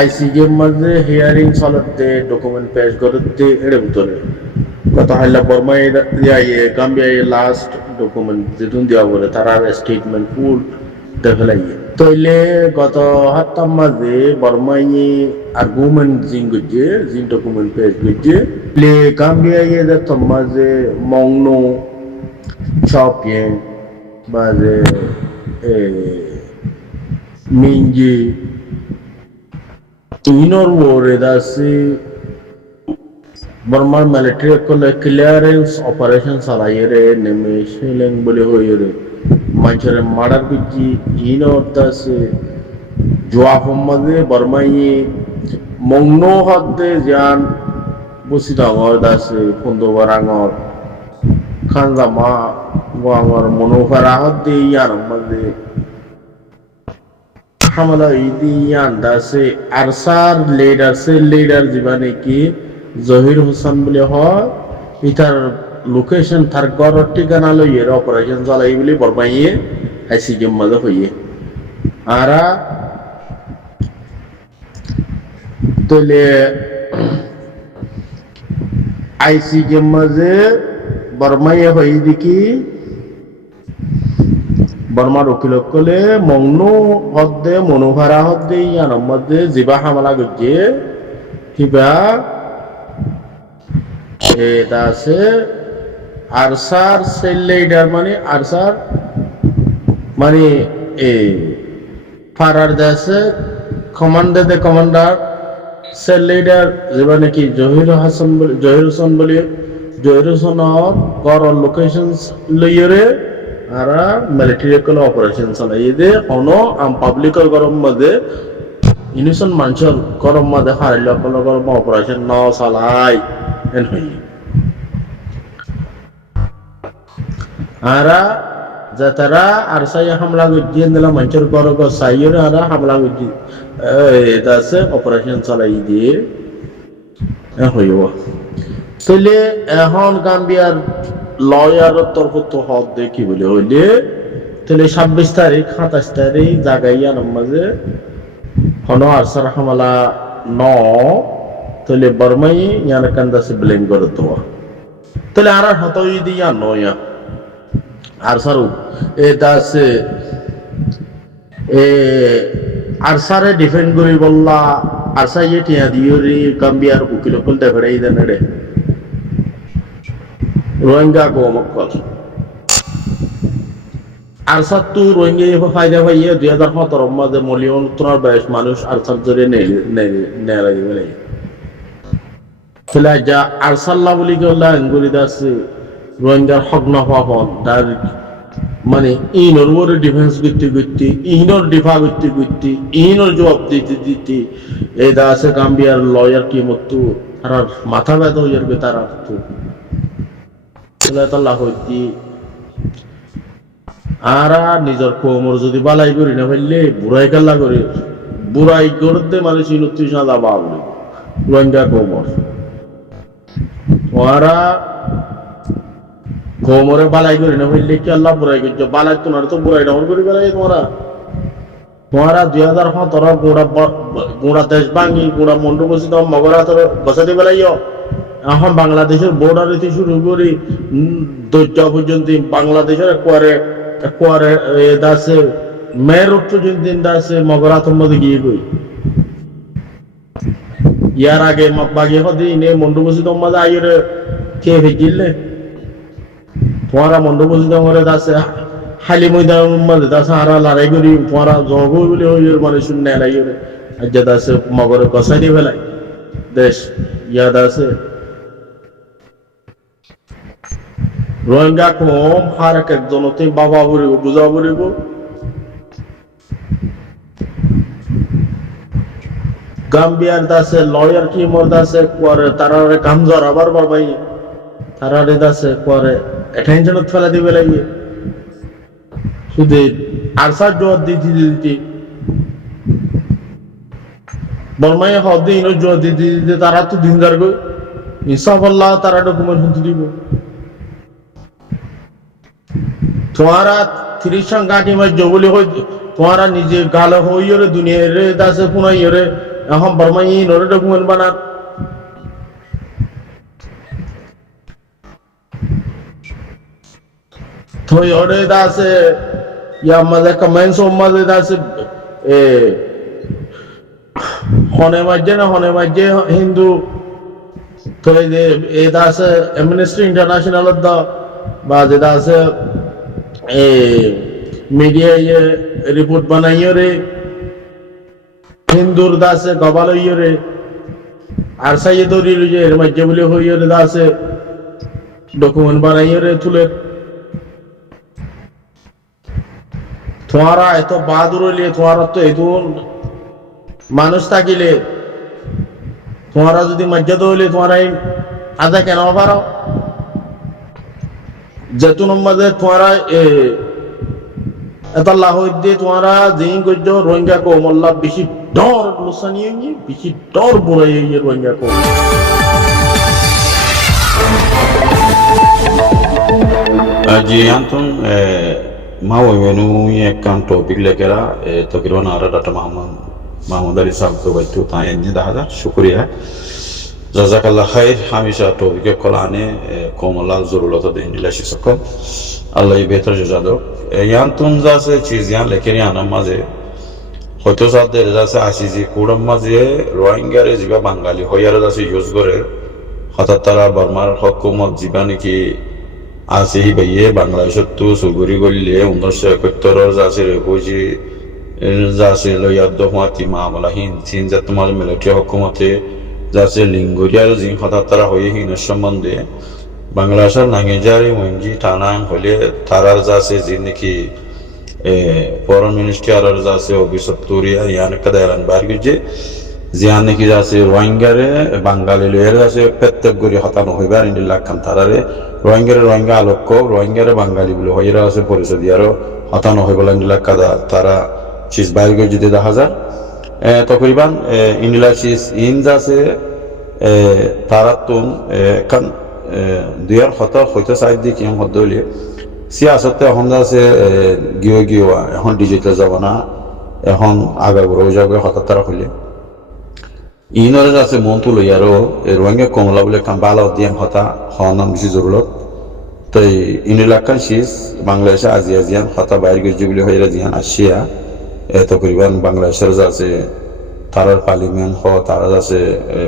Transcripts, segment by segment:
আইসিজের মাঝে হিয়ারিং চলতে ডকুমেন্ট পেশ করতে এর ভিতরে কত হাইলা বর্মা গাম্বিয়া লাস্ট ডকুমেন্ট যেটুন দেওয়া বলে তারা স্টেটমেন্ট ফুল দেখালাইয়ে তইলে গত হাত্তার মাঝে বর্মাই আর্গুমেন্ট জিং গজ্জে জিং ডকুমেন্ট পেশ গজ্জে প্লে গাম্বিয়া যে মাঝে মংনো চপয়ে মাঝে মিঞ্জি ইনর ওরে দাসি বর্মার মিলিটারি কলে ক্লিয়ারেন্স অপারেশন চালাইরে নেমে শিলেং বলে হইরে মানুষের মার্ডার করছি ইনর দাসে জোয়া ফম্মাদে বর্মাই মংনো হাতে যান বসি ডাঙর দাসে ফন্দবার আঙর খানজামা গোয়াঙর মনোফারা হতে ইয়ার মাঝে হামলা ইদি ইয়ান দাসে আরসার লিডার জীবনে কি জহির হোসেন বলে হয় ইতার লোকেশন তার ঘর ঠিকানা লইয়ে অপারেশন চালাই বলে বরমাইয়ে আইসিকের মাঝে হইয়ে আরা তলে আইসিকের মাঝে বরমাইয়ে হই দেখি বর্মার উকিল কলে মংনু হদ্দে মনোভারা হদ্দে ইয়ানোর মধ্যে জিবা হামলা করছে কিবা এটা আছে আরসার সেল লিডার মানে আরসার মানে ফারার দেশে কমান্ডার সেল লিডার যেবা নাকি জহির হোসেন বলে জহির হোসেনের গড় লোকেশন লইরে আর মিলিটারি কল অপারেশন চালাই দে কোনো পাবলিকের গরম মধ্যে ইনোসেন্ট মানুষের গরম মধ্যে হারিল কোনো গরম অপারেশন ন চালাই এন হই আর যাতারা আর সাই হামলা গজিয়ে দিলা মানুষের গর সাইয়ের আর হামলা গজি এটা আছে অপারেশন চালাই দিয়ে হইব তাহলে এখন গাম্বিয়ার লয়ার তরফ তো হক দেখি বলে হইলে তাহলে 26 তারিখ 27 তারিখ জাগাইয়ার মাঝে হন আরসার হামলা ন তাহলে বর্মাই ইয়ার কান্দাসে ব্লেম করে তো তাহলে আর হতই দিয়া নয়া আরসারু এটা আছে আরসারে ডিফেন্ড করি বললা আরসা ইয়ে টিয়া দিওরি গাম্বিয়ার উকিল কল দেখাই দেন রে রোহিঙ্গা গোমক্কল আরসাদ তো রোহিঙ্গা ফায়দা পাইয়ে 2017 মাঝে মিলিয়ন 23 মানুষ আরসাদ জরে নেয় লাগে তাহলে যা আরসাল্লাহ বলি গল্লা আঙ্গুরিদা আছে রোহিঙ্গার হক না হন তার মানে ইনর ওরে ডিফেন্স করতে ইনর ডিফা করতে ইনর জবাব দিতে এটা আছে গাম্বিয়ার লয়ার কি মতো তার মাথা ব্যথা হয়ে যাবে তার অর্থ আর নিজের কোমর যদি বালাই করি না ফেললে বুড়াই কাল্লা করে বুড়াই করতে মানুষ ইনত্রিশ হাজার বাবলি রোহিঙ্গা কোমর ওরা কোমরে বালাই করি না ফেললে কি আল্লাহ বুড়াই করছো বালাই তোমার তো বুড়াই ডাউন করে বেলাই তোমারা 2017 গোড়া দেশ ভাঙি গোড়া মন্ডু বসি তোমার মগরা তোর বসাতে বেলাইও এখন বাংলাদেশের বর্ডার থেকে শুরু করি দৈর্য পর্যন্ত বাংলাদেশের একবারে দাসে মেয়ের পর্যন্ত দাসে মগরাতর মধ্যে গিয়ে গই ইয়ার আগে বাগিয়ে হতে নে মন্ডবসি তোমাদের আইরে খেয়ে ফেকিলে তোমারা মন্ডবসি তোমার দাসে হালি ময়দানের মধ্যে দাসে হারা লড়াই করি তোমারা জগ বলে ওই মানে শূন্য এলাই রে আজ দাসে মগরে কষাই দিয়ে ফেলাই দেশ ইয়াদ আছে রোহিঙ্গা কম হার এক একজনতে বাবা বলিব বুঝা বলিব গাম্বিয়ার দাসে লয়ার কি মোর দাসে করে তারারে কাম জরাবার বাবাই তারারে দাসে করে অ্যাটেনশনত ফেলা দিবে লাগে শুধু আরসার জবাব দিতে বর্মায় হদে ইনো জবাব দিতে তারা তো দিনদার গো ইনশাআল্লাহ তারা ডকুমেন্ট হুঁতে দিব তোমারা 30 গাঁটি মাস জবলি হই তোমারা নিজে গাল হইরে দুনিয়ারে দাসে পুনাইরে এখন বর্মাই নরে ডকুমেন্ট বানাত থই ওরে দাসে ইয়া মাঝে কমেন্টস ও মাঝে দাসে এ হনে মাঝে হিন্দু থই যে এ দাসে অ্যামনেস্টি ইন্টারন্যাশনাল দা বা যে দাসে এ মিডিয়া ইয়ে রিপোর্ট বানাইও রে হিন্দুর দাসে গবাল হইও রে আর সাইয়ে দৌড়ি যে এর মাঝে বলে হইও রে দাসে ডকুমেন্ট বানাইও রে তুলে তোমারা এত বাহাদুর হইলে তোমারা তো এতুন মানুষ থাকিলে তোমারা যদি মর্যাদা হইলে তোমারা আদা কেন পারো যেতুন মাঝে তোমারা এত লাহ দিয়ে তোমারা জিং করছ রোহিঙ্গা কো মোল্লা বেশি ডর লোসানি বেশি ডর বলে রোহিঙ্গা কো जी antum mau menu kan topik lekera takriban ara data Mahmud Ali साहब को बैठो ताए ने दादा शुक्रिया जजाकल्लाह खैर हमेशा टॉपिक को लाने कोमला जरूरत है इंडिला शिसको अल्लाह ये बेहतर जजा दो यान तुम जैसे चीज यान लेकर याना मजे হয়তো সাদের जैसे आशीजी कुडम मजे रोहिंग्या रे जिबा बंगाली होयार जैसे यूज करे हता तारा बर्मार हुकूमत जीबानी की আছে ভাইয়ে বাংলাদেশত তো সুগুরি গলিলে 1971 যাচ্ছে রেফিউজি যাচ্ছে লয়াদ হওয়াতি মামলাহীন চীন যা তোমার মিলিটারি হুকুমতে যাচ্ছে লিঙ্গুরিয়ার জিন হতাতারা হয়ে হিনের সম্বন্ধে বাংলাদেশের নাঙ্গিজারি মঞ্জি থানা হলে তারার যাচ্ছে যে নাকি ফরেন মিনিস্টারের যাচ্ছে অভিসত্তরিয়া ইয়ান কাদায়ালান বারগুজে জিয়ান নাকি যাচ্ছে রোহিঙ্গারে বাঙালি লয়ের যাচ্ছে প্রত্যেক গরি হতানো হইবার ইন্ডিল্লাহ খান তারারে রোহিঙ্গা আলোক রোহিঙ্গারে বাঙালি বলে হইরা আছে পরিচয় দিয়ারও হতানো হইবলা ইন্ডিল্লাহ কাদা তারা চিজ বাইর করে যদি 10,000 তকরিবান ইন্ডিল্লাহ চিজ ইন যাচ্ছে তারাতুন কান দুয়ার হতা হইতে সাইড দিয়ে কিম হদলিয়ে সিয়াসতে এখন যাচ্ছে গিয়ে এখন ডিজিটাল জামানা এখন আগাগোড়া যাবে হতা তারা হইলে ইনরে আছে মন্ত্র লইয়ারও রোহিঙ্গা কমলা বলে কাম্বালা দিয়াম হতা হওয়ার নাম বেশি জরুরত তাই ইন্ডিলাকান শীষ বাংলাদেশে আজিয়ান হতা বাইর গিয়ে বলে হয়ে জিয়ান আসিয়া তকরিবান বাংলাদেশের আছে তারার পার্লিমেন্ট হ তারা আছে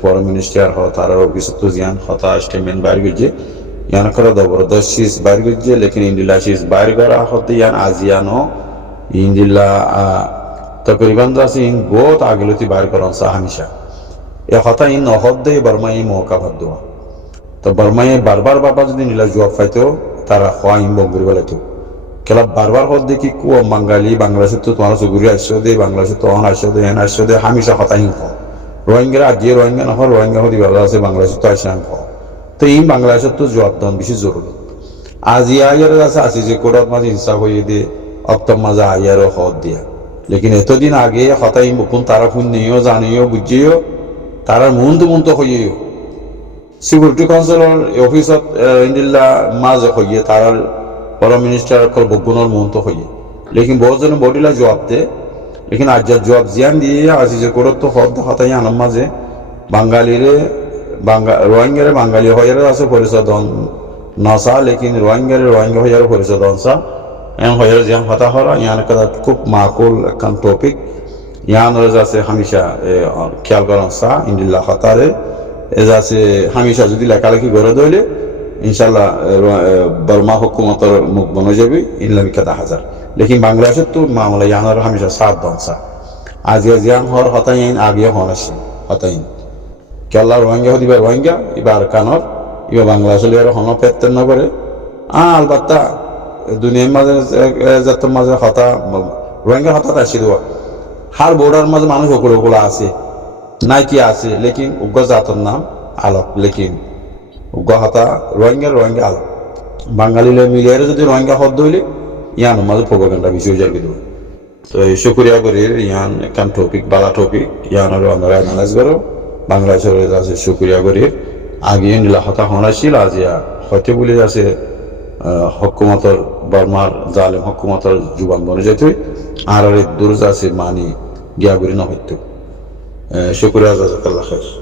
ফরেন মিনিস্টার হ তারার অফিসত জিয়ান হতা স্টেটমেন্ট বাইর গিয়ে ইয়ান করা জবরদস্ত শীষ বাইর গিয়ে লেকিন ইন্ডিলা শীষ বাইর করা হতে ইয়ান আজিয়ানো ইন্ডিলা তকরিবান আছে ইন বহুত আগলতি বাইর করেন সা হামেশা এ কথা ইন নহদ্দে বর্মাই মৌকা ভাদ তো বর্মাই বারবার বাবা যদি নীলা জবাব পাইতো তারা খোয়া ইন বঙ্গুরি বলাইতো কেলা বারবার হদ দেখি কু বাঙালি বাংলাদেশে তো তোমার সুগুরি আসছো দে বাংলাদেশে তো অন আসছো দে এন আসছো দে হামেশা কথা ইন খ রোহিঙ্গা আজিয়ে রোহিঙ্গা নহ রোহিঙ্গা হদি বাবা আছে বাংলাদেশে তো আসে আন খ তো ইন বাংলাদেশের তো জবাব দান বেশি জরুরি আজি আয়ার আছে যে কোরআন মাঝে হিসাব হয়ে দে অক্তম মাঝে আয়ারও হদ দিয়া লেকিন এতদিন আগে কথা ইন বকুন তারা ফোন নিও জানিও বুঝিও তারা মন্ত হইয়েও সিকিউরিটি কাউন্সিলর অফিসত ইন্ডিল্লা মাঝে হইয়ে তারার ফরেন মিনিস্টার বগুনের মন্ত হইয়ে লেকিন বহুজন বডিলা জবাব দে লেকিন আজ জবাব জিয়ান দিয়ে আজিজে করত তো হদ হতাই আনাম মাঝে বাঙালিরে রোহিঙ্গারে বাঙালি হইয়ার আছে পরিচয় দন নসা লেকিন রোহিঙ্গা হইয়ার পরিচয় দনসা এন হইয়ার জিয়ান হতা হরা ইয়ান কাদা খুব মাকুল কান টপিক ইয়ান আছে হামেশা খেয়াল করেন সা ইন্ডিল্লা হতারে আছে হামেশা যদি লেখালেখি করে দইলে ইনশাল্লাহ বর্মা হুকুমতর মুখ বনে যাবে ইনলামিকা 10,000 লেকিন বাংলাদেশের তো মামলা ইয়ানোর হামেশা 7 দনসা আজকে জিয়ান হর হতাইন আগে হনাসি হতাইন কেলা রোহিঙ্গা হদিবা রোহিঙ্গা এবার কানর এবার বাংলাদেশের হন পেতেন না করে আলবাত্তা দুনিয়ার মাঝে জাতর মাঝে হতা রোহিঙ্গা হঠাৎ আসি দেওয়া হার বোর্ডার মাঝে মানুষ ওগুলো আছে নাই কি আছে লেকিন উগ্র জাতর নাম আলোক লেকিন উগ্র হতা রোহিঙ্গা আলোক বাঙালি মিলিয়ে যদি রোহিঙ্গা হদ হইলে ইয়ান মাঝে প্রোপাগান্ডা বিষয় যাবে দেবো তো শুক্রিয়া করি ইয়ান কান টপিক বালা টপিক ইয়ান আর আমরা অ্যানালাইজ করো বাংলাদেশের আছে শুক্রিয়া করি আগে নীলা হতা হনাছিল আজিয়া হয়তো বলে আছে হকুমতর বর্মার জালেম হকুমতর জুবান বনে যেত আর দূর আছে মানি গিয়া করি না হইতো শুক্রিয়া, জাজাকাল্লাহ খাইর।